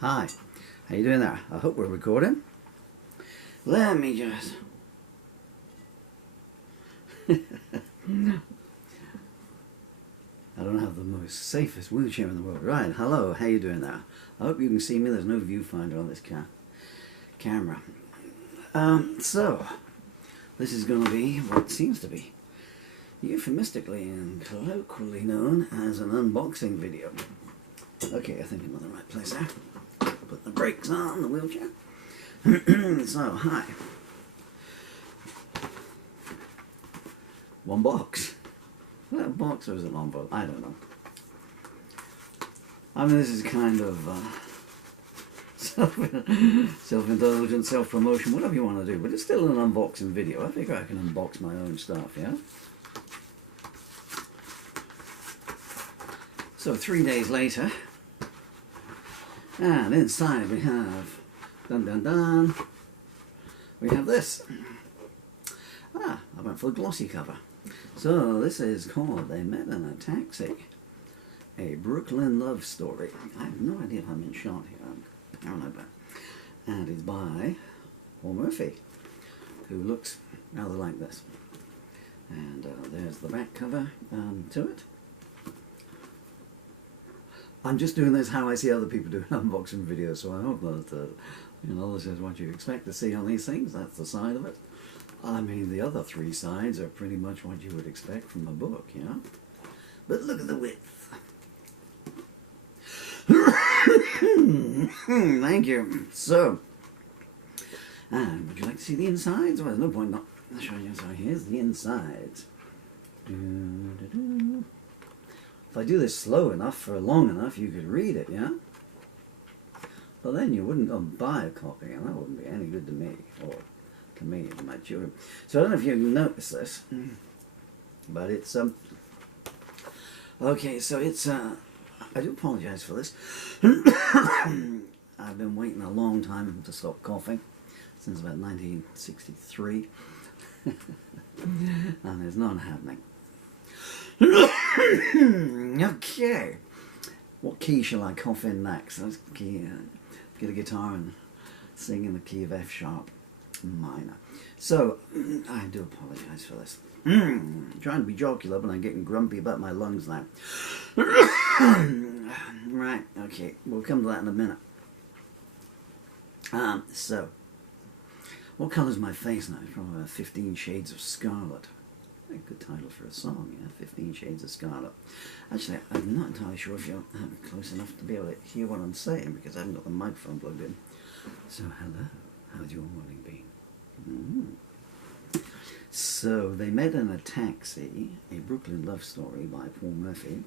Hi, how you doing there? I hope we're recording. Let me just... I don't have the most safest wheelchair in the world. Right, hello, how you doing there? I hope you can see me. There's no viewfinder on this camera. So, this is going to be what seems to be euphemistically and colloquially known as an unboxing video. Okay, I think I'm in the right place there. Put the brakes on the wheelchair. So, hi. One box. Is that a box or is it an envelope? I don't know. I mean, this is kind of self-indulgent, self-promotion, whatever you want to do, but it's still an unboxing video. I figure I can unbox my own stuff, yeah? So 3 days later, and inside we have, dun dun dun, we have this. I went for a glossy cover. So this is called They Met in a Taxi, a Brooklyn love story. I have no idea if I'm in shot here, I'm paranoid about it. And it's by Paul Murphy, who looks rather like this. And there's the back cover to it. I'm just doing this how I see other people do unboxing videos, so I hope that this is what you expect to see on these things. That's the side of it. I mean, the other three sides are pretty much what you would expect from a book, you know? But look at the width. Thank you. So, would you like to see the insides? Well, there's no point not showing you. So here's the insides. If I do this slow enough for long enough, you could read it, yeah? But then you wouldn't go and buy a copy, and that wouldn't be any good to me, or to me and my children. So I don't know if you notice this, but it's, okay, so it's, I do apologize for this. I've been waiting a long time to stop coughing, since about 1963, and it's not happening. Okay, what key shall I cough in next? Let's get a guitar and sing in the key of F sharp minor. So, I do apologize for this. I'm trying to be jocular, but I'm getting grumpy about my lungs now. Right, okay, we'll come to that in a minute. So, what colour's my face now? It's probably 15 Shades of Scarlet. A good title for a song, yeah, 15 Shades of Scarlet. Actually, I'm not entirely sure if you're close enough to be able to hear what I'm saying, because I haven't got the microphone plugged in. So, hello, how's your morning been? So, They Met in a Taxi, a Brooklyn love story by Paul Murphy,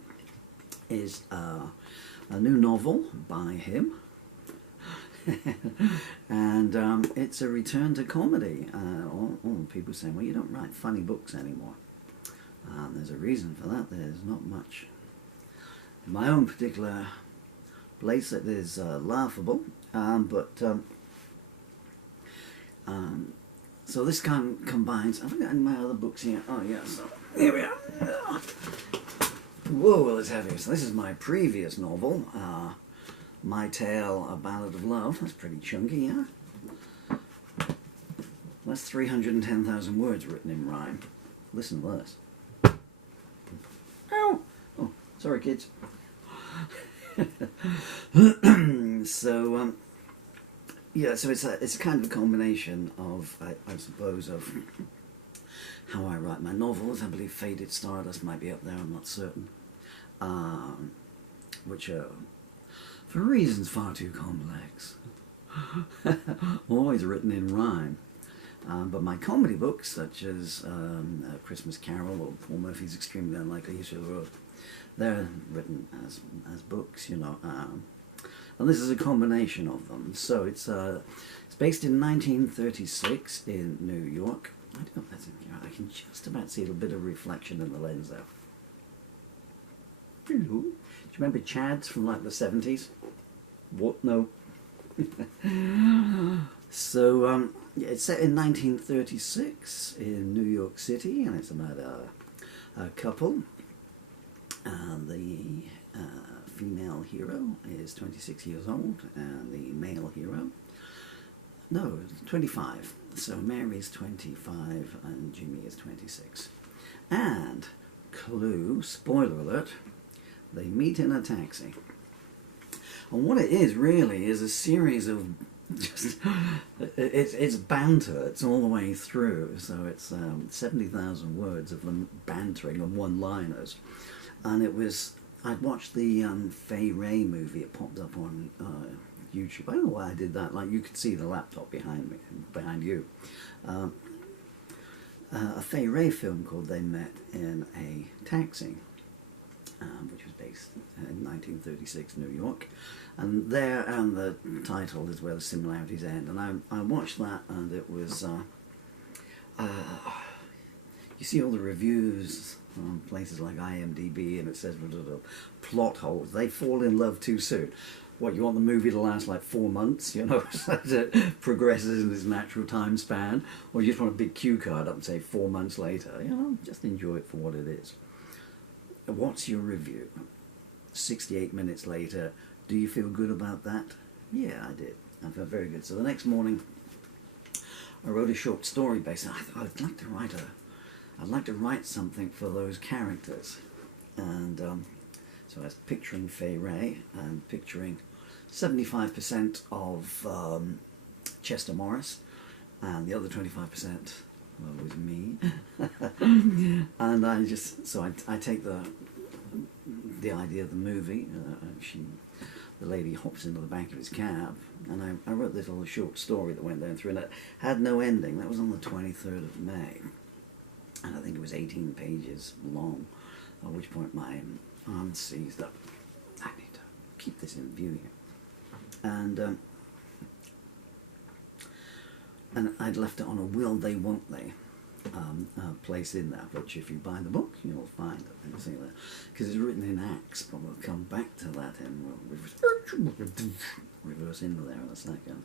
is a new novel by him. And it's a return to comedy. All people saying, well, you don't write funny books anymore. There's a reason for that. There's not much in my own particular place that is laughable, so this kind of combines. I've got my other books here. Oh yeah, so here we are. Whoa, well, it's heavy. So this is my previous novel, My Tale, A Ballad of Love. That's pretty chunky, yeah? That's 310,000 words written in rhyme. Listen to this. Ow! Oh, sorry, kids. So, yeah, so it's a kind of a combination of, I suppose, of how I write my novels. I believe Faded Stardust might be up there, I'm not certain. Which are, for reasons far too complex, always written in rhyme. But my comedy books, such as Christmas Carol or Paul Murphy's Extremely Unlikely History of the World, they're written as books, you know. And this is a combination of them. So it's based in 1936 in New York. I don't know if that's in here. I can just about see a little bit of reflection in the lens there. Hello. Do you remember Chads from like the 70s? What? No. So, yeah, it's set in 1936 in New York City, and it's about a couple. The female hero is 26 years old, and the male hero, no, 25. So Mary's 25 and Jimmy is 26. And, clue, spoiler alert, they meet in a taxi. And what it is really is a series of just, it's banter, it's all the way through. So it's 70,000 words of them bantering and one-liners. And it was, I'd watched the Fay Ray movie, it popped up on YouTube. I don't know why I did that, like you could see the laptop behind me, behind you. A Fay Ray film called They Met in a Taxi, which was based in 1936 New York. And there, and the title is where the similarities end. And I watched that, and it was, you see all the reviews on places like IMDb, and it says plot holes. They fall in love too soon. What, you want the movie to last like 4 months, you know, as it progresses in this natural time span? Or you just want a big cue card up and say 4 months later? You know, just enjoy it for what it is. What's your review? 68 minutes later, do you feel good about that? Yeah, I did. I felt very good. So the next morning, I wrote a short story based on, I thought I'd like to write something for those characters. And so I was picturing Fay Ray and picturing 75% of Chester Morris, and the other 25%, well, was me. And I just, so I take the idea of the movie. The lady hops into the back of his cab, and I wrote this little short story that went down through, and it had no ending. That was on the 23rd of May, and I think it was 18 pages long, at which point my arm seized up. I need to keep this in view here. And I'd left it on a will they, won't they place in there, which if you buy the book, you'll find it. And see that, because it's written in acts, but we'll come back to that and we'll reverse into there in a second.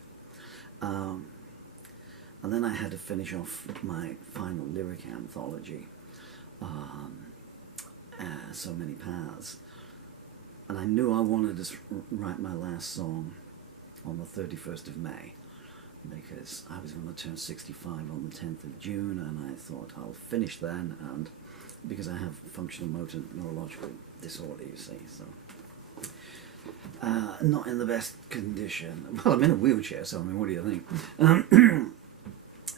And then I had to finish off my final lyric anthology, So Many Paths. And I knew I wanted to write my last song on the 31st of May, because I was going to turn 65 on the 10th of June, and I thought I'll finish then, and because I have functional motor neurological disorder, you see, so not in the best condition. Well, I'm in a wheelchair, so I mean, what do you think?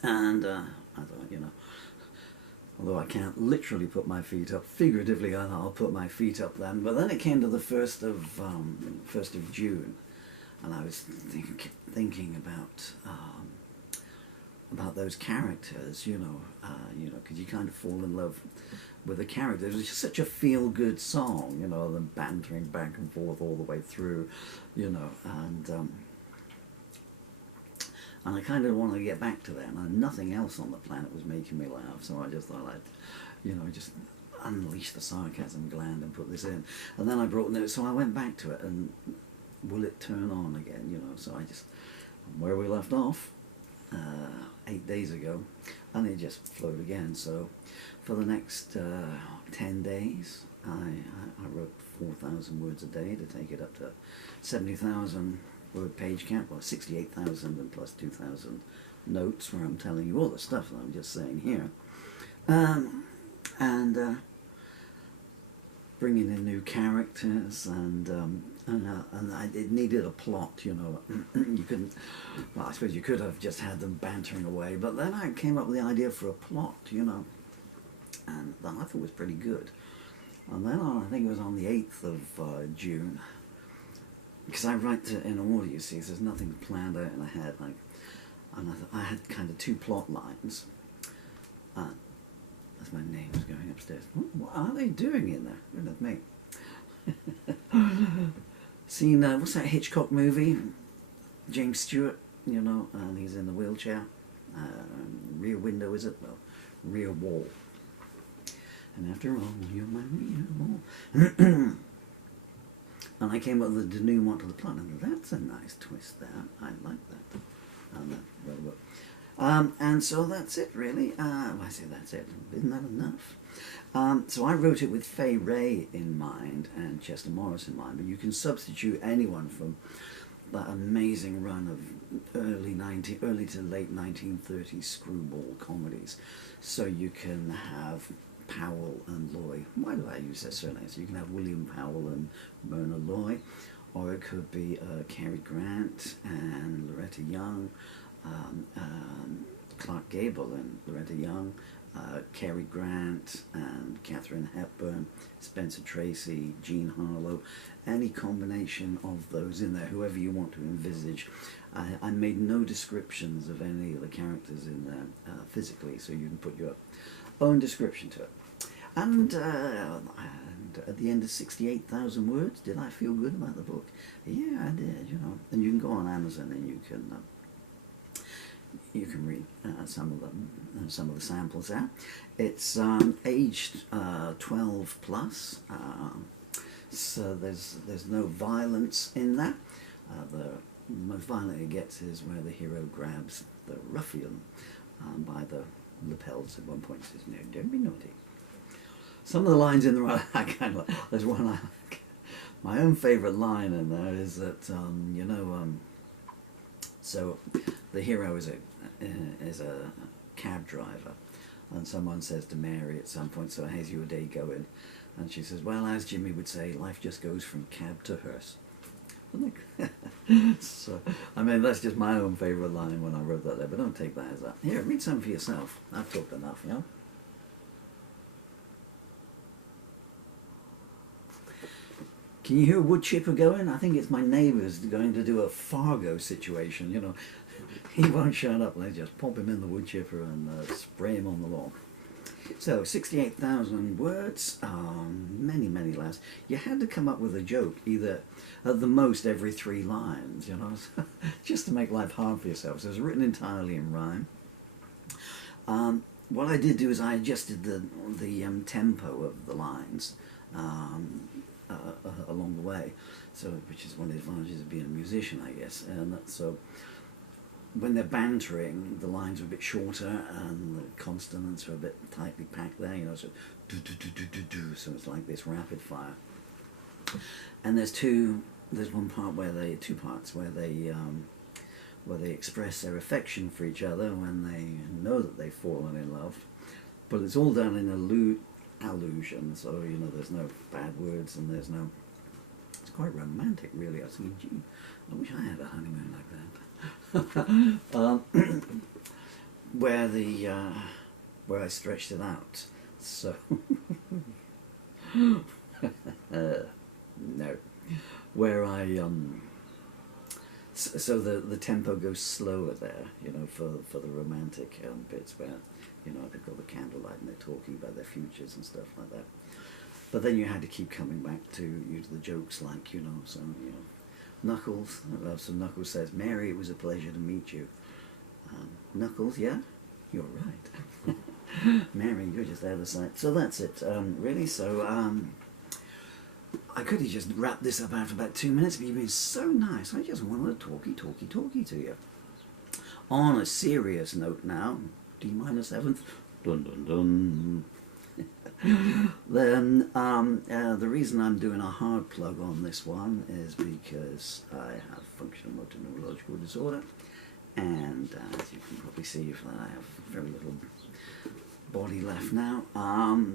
And I thought, you know, although I can't literally put my feet up, figuratively I'll put my feet up then. But then it came to the 1st of June, and I was thinking about those characters, you know, because you kind of fall in love with the characters. It was just such a feel-good song, you know, them bantering back and forth all the way through, you know, and I kind of wanted to get back to that, and nothing else on the planet was making me laugh, so I just thought I'd, you know, just unleash the sarcasm gland and put this in. And then I brought it, so I went back to it, and will it turn on again, you know, so I just, where we left off, 8 days ago, and it just flowed again. So for the next 10 days, I wrote 4,000 words a day to take it up to 70,000 word page count, well 68,000 and plus 2,000 notes where I'm telling you all the stuff that I'm just saying here, and bringing in new characters, and it needed a plot, you know. You couldn't, well, I suppose you could have just had them bantering away, but then I came up with the idea for a plot, you know, and that I thought was pretty good. And then I think it was on the 8th of June, because I write in order, you see, so there's nothing planned out in the head, like, and I had kind of 2 plot lines. As my name is going upstairs. What are they doing in there? Look at me. Seen, what's that Hitchcock movie? James Stewart, you know, and he's in the wheelchair. Rear window, is it? Well, rear wall. And after all, you're my rear wall. And I came up with the denouement to the plot, and that's a nice twist there. I like that. And so that's it, really. I say that's it. Isn't that enough? So I wrote it with Fay Ray in mind and Chester Morris in mind, but you can substitute anyone from that amazing run of early to late 1930s screwball comedies. So you can have Powell and Loy. Why do I use their surnames? You can have William Powell and Myrna Loy, or it could be Cary Grant and Loretta Young, Clark Gable and Loretta Young, Cary Grant and Katharine Hepburn, Spencer Tracy, Jean Harlow, any combination of those in there, whoever you want to envisage. I made no descriptions of any of the characters in there physically, so you can put your own description to it. And at the end of 68,000 words, did I feel good about the book? Yeah, I did, you know. And you can go on Amazon and you can read some of the samples there. It's aged 12 plus, so there's no violence in that. The most violent it gets is where the hero grabs the ruffian by the lapels at one point and says, "No, don't be naughty." Some of the lines in the I kind of like. There's one I like. My own favourite line in there is that so the hero is a cab driver, and someone says to Mary at some point, "So how's your day going?" And she says, "Well, as Jimmy would say, life just goes from cab to hearse." So, I mean, that's just my own favourite line when I wrote that there, but don't take that as that. Here, read some for yourself. I've talked enough, you know. Can you hear a wood chipper going? I think it's my neighbour's going to do a Fargo situation, you know. He won't shut up, they just pop him in the wood chipper and spray him on the lawn. So, 68,000 words, many, many laughs. You had to come up with a joke, either at the most every 3 lines, you know, just to make life hard for yourself. So it was written entirely in rhyme. What I did do is I adjusted the tempo of the lines along the way, so which is one of the advantages of being a musician, I guess. And so when they're bantering, the lines are a bit shorter and the consonants are a bit tightly packed there, you know, so do do do do do do. So it's like this rapid fire. And there's one part where two parts where they express their affection for each other when they know that they've fallen in love, but it's all done in allusion, so you know there's no bad words and there's no. It's quite romantic, really. I was thinking, gee, I wish I had a honeymoon like that. Where I stretched it out, so no, where I so the tempo goes slower there, you know, for the romantic bits where, you know, they've got the candlelight and they're talking about their futures and stuff like that. But then you had to keep coming back to use the jokes, like, you know, so, you know, Knuckles, so Knuckles says, "Mary, it was a pleasure to meet you." Knuckles, yeah? You're right. Mary, you're just out of sight. So that's it, really. So I could have just wrapped this up after about 2 minutes, but you've been so nice. I just wanted to talky to you. On a serious note now, D minor 7th, dun dun dun. Then the reason I'm doing a hard plug on this one is because I have functional motor neurological disorder, and as you can probably see, I have very little body left now.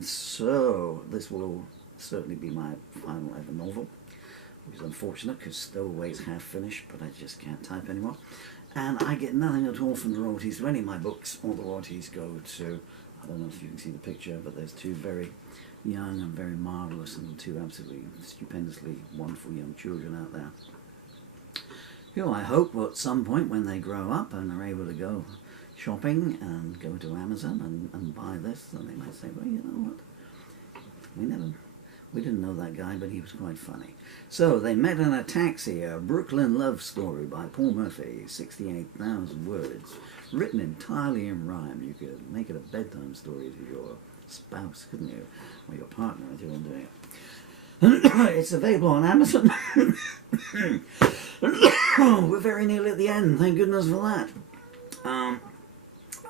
So this will certainly be my final ever novel, which is unfortunate because Stowaway's half finished, but I just can't type anymore. And I get nothing at all from the royalties to any of my books. All the royalties go to, I don't know if you can see the picture, but there's 2 very young and very marvellous and 2 absolutely stupendously wonderful young children out there, who I hope at some point when they grow up and are able to go shopping and go to Amazon and buy this, then they might say, well, you know what, we didn't know that guy, but he was quite funny. So, They Met in a Taxi, a Brooklyn love story by Paul Murphy, 68,000 words, written entirely in rhyme. You could make it a bedtime story to your spouse, couldn't you? Or your partner, if you were doing it. It's available on Amazon. We're very nearly at the end, thank goodness for that.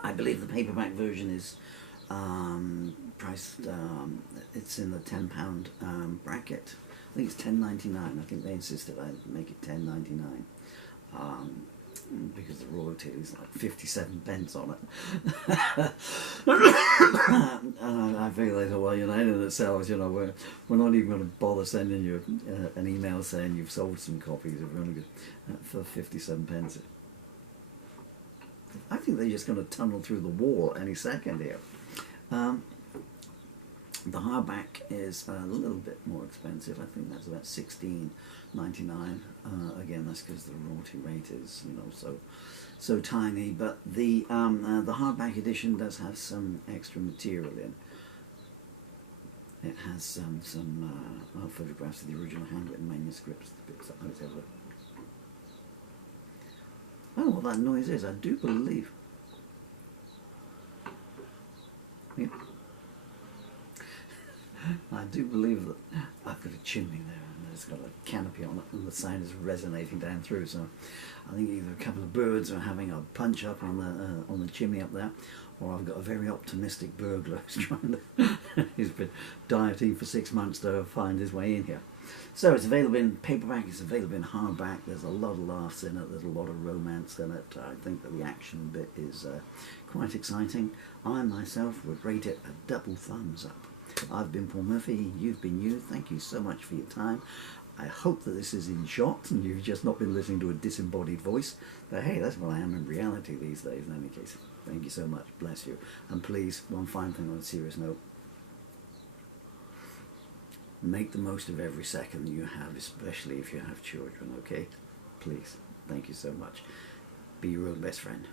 I believe the paperback version is priced, it's in the £10 bracket. I think it's £10.99. I think they insisted I make it £10.99 because the royalty is like 57 pence on it. And I feel they thought, well, you know, in itself, you know, we're not even going to bother sending you an email saying you've sold some copies if we're only for 57 pence. I think they're just going to tunnel through the wall any second here. The hardback is a little bit more expensive. I think that's about $16.99. Again, that's because the royalty rate is, you know, so tiny. But the hardback edition does have some extra material in. It has some photographs of the original handwritten manuscripts. I don't know what that noise is. I do believe. Yeah. I do believe that I've got a chimney there and it's got a canopy on it and the sound is resonating down through, so I think either a couple of birds are having a punch up on the chimney up there, or I've got a very optimistic burglar who's trying to he's been dieting for 6 months to find his way in here. So it's available in paperback, it's available in hardback. There's a lot of laughs in it, there's a lot of romance in it. I think that the action bit is quite exciting. I myself would rate it a double thumbs up. I've been Paul Murphy, you've been you. Thank you so much for your time. I hope that this is in shot and you've just not been listening to a disembodied voice. But hey, that's what I am in reality these days in any case. Thank you so much. Bless you. And please, one fine thing on a serious note. Make the most of every second you have, especially if you have children, okay? Please. Thank you so much. Be your own best friend.